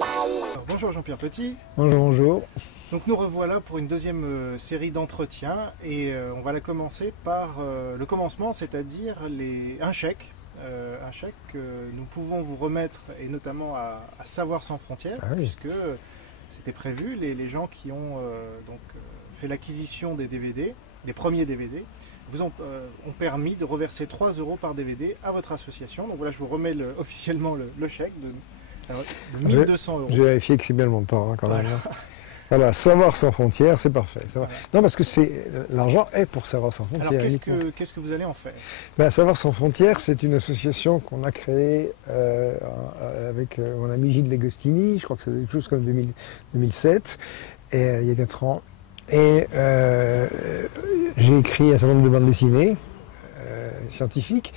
Alors, bonjour Jean-Pierre Petit. Bonjour, bonjour. Donc nous revoilà pour une deuxième série d'entretiens et on va la commencer par le commencement, c'est-à-dire un chèque. Un chèque que nous pouvons vous remettre, et notamment à Savoir sans frontières, puisque c'était prévu, les gens qui ont fait l'acquisition des DVD, des premiers DVD, vous ont permis de reverser 3 € par DVD à votre association. Donc voilà, je vous remets officiellement le chèque de 1 200 €. J'ai vérifié que c'est bien le montant quand même. Voilà, Savoir sans frontières, c'est parfait. Voilà. Non, parce que l'argent est pour Savoir sans frontières. Alors qu'est-ce que vous allez en faire? Savoir sans frontières, c'est une association qu'on a créée avec mon ami Gilles Legostini, je crois que c'est quelque chose comme 2007, et, il y a 4 ans. Et j'ai écrit un certain nombre de bandes dessinées scientifiques.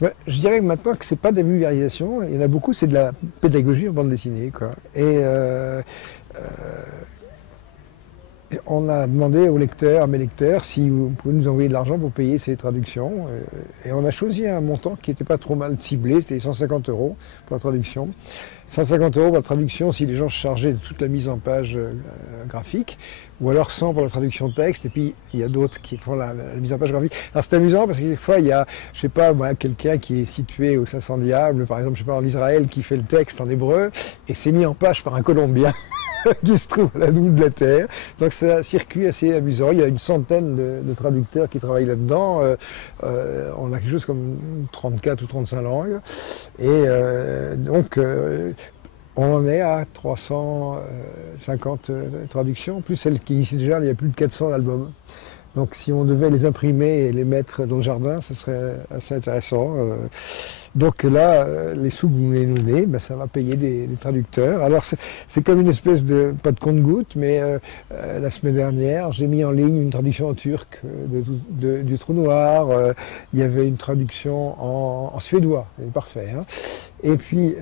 Je dirais maintenant que c'est pas de la vulgarisation, il y en a beaucoup, c'est de la pédagogie en bande dessinée, quoi. Et on a demandé aux lecteurs, à mes lecteurs, si vous pouvez nous envoyer de l'argent pour payer ces traductions. Et on a choisi un montant qui n'était pas trop mal ciblé, c'était 150 € pour la traduction. 150 € pour la traduction si les gens se chargeaient de toute la mise en page graphique, ou alors 100 pour la traduction texte, et puis il y a d'autres qui font la mise en page graphique. Alors c'est amusant parce que quelquefois il y a, je sais pas, quelqu'un qui est situé au 500 Diables, par exemple, je sais pas, en Israël, qui fait le texte en hébreu, et c'est mis en page par un Colombien. Qui se trouve à la bout de la terre. Donc c'est un circuit assez amusant. Il y a une centaine de traducteurs qui travaillent là-dedans. On a quelque chose comme 34 ou 35 langues. Et donc on en est à 350 traductions, plus celles qui ici déjà, il y a plus de 400 albums. Donc si on devait les imprimer et les mettre dans le jardin, ce serait assez intéressant. Donc là, les sous que vous voulez nous donner, ça va payer des traducteurs. Alors c'est comme une espèce de, pas de compte-gouttes, mais la semaine dernière, j'ai mis en ligne une traduction en turc du Trou Noir. Il y avait une traduction en suédois, c'est parfait. Hein. Et puis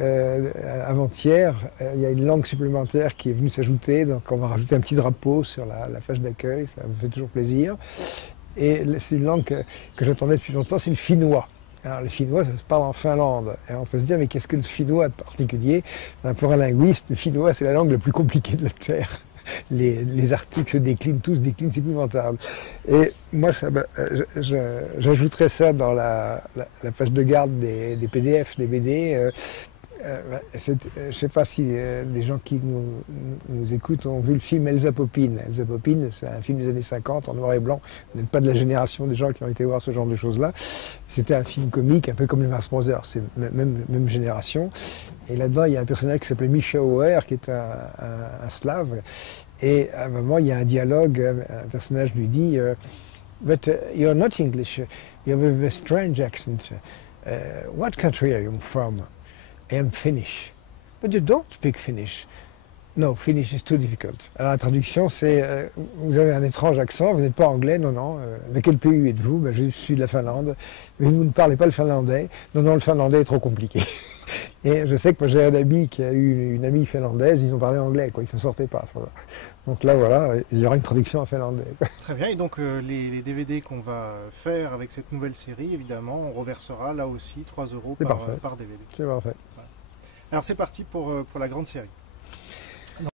avant-hier, il y a une langue supplémentaire qui est venue s'ajouter, donc on va rajouter un petit drapeau sur la page d'accueil, ça me fait toujours plaisir. Et c'est une langue que j'attendais depuis longtemps, c'est le finnois. Alors, le finnois, ça se parle en Finlande. Et on peut se dire, mais qu'est-ce que le finnois de particulier? Pour un linguiste, le finnois, c'est la langue la plus compliquée de la Terre. Les articles se déclinent, tous déclinent, c'est épouvantable. Et moi, j'ajouterais ça dans la page de garde des PDF, des BD. Je ne sais pas si des gens qui nous écoutent ont vu le film Elsa Poppin. Elsa Poppin, c'est un film des années 50 en noir et blanc. Vous n'êtes pas de la génération des gens qui ont été voir ce genre de choses-là. C'était un film comique, un peu comme les Mars Brothers, c'est même génération. Et là-dedans, il y a un personnage qui s'appelait Misha Auer, qui est un slave. Et à un moment, il y a un dialogue, un personnage lui dit But you're not English, you have a strange accent. What country are you from? I am Finnish. But you don't speak Finnish. No, Finnish is too difficult. Alors la traduction, c'est vous avez un étrange accent, vous n'êtes pas anglais, non. De quel pays êtes-vous? Je suis de la Finlande. Mais vous ne parlez pas le finlandais. Non, le finlandais est trop compliqué. Et je sais que moi j'ai un ami qui a eu une amie finlandaise, ils ont parlé anglais, quoi, ils ne se sortaient pas. Ça. Donc là, voilà, il y aura une traduction en finlandais. Très bien, et donc les DVD qu'on va faire avec cette nouvelle série, évidemment, on reversera là aussi 3 € par DVD. C'est parfait. Voilà. Alors c'est parti pour la grande série. Donc...